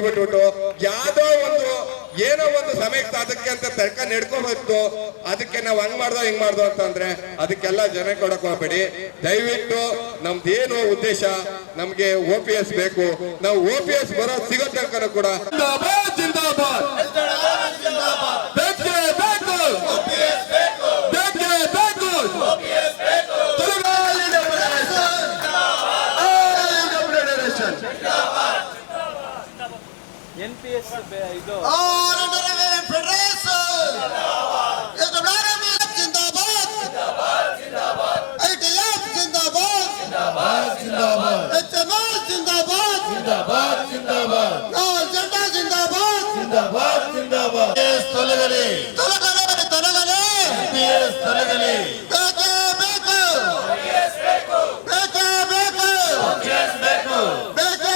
ಬಿಟ್ಬಿಟ್ಟು ಯಾವ್ದೋ ಒಂದು ಏನೋ ಒಂದು ಸಮಯಕ್ಕೆ ಅದಕ್ಕೆ ಅಂತ ತರ್ಕ ನಡ್ಕೋಬೇಕು ಅದಕ್ಕೆ ನಾವ್ ಹಂಗ್ ಮಾಡ್ದೋ ಹಿಂಗ್ ಮಾಡ್ದೋ ಅಂತಂದ್ರೆ ಅದಕ್ಕೆಲ್ಲ ಜನ ಕೊಡಕ್ ಹೋಗ್ಬೇಡಿ. ದಯವಿಟ್ಟು ನಮ್ದೇನು ಉದ್ದೇಶ? ನಮ್ಗೆ ಓ ಬೇಕು. ನಾವು ಓ ಪಿ ಎಸ್ ಬರೋ ಸಿಗೋ ತನಕ ಕೂಡ. ಜಿಂದಾಬಾದ್. ಎನ್ ಪಿ ಎಸ್ ಇದು All under the Federation. Mr. Vladimir Zindabad. ITF Zindabad. HML Zindabad. Lal Janda Zindabad. తొలగలే తొలగలే ಬೇಕೇ ಬೇಕು ಬೇಕೇ ಬೇಕು ಬೇಕೇ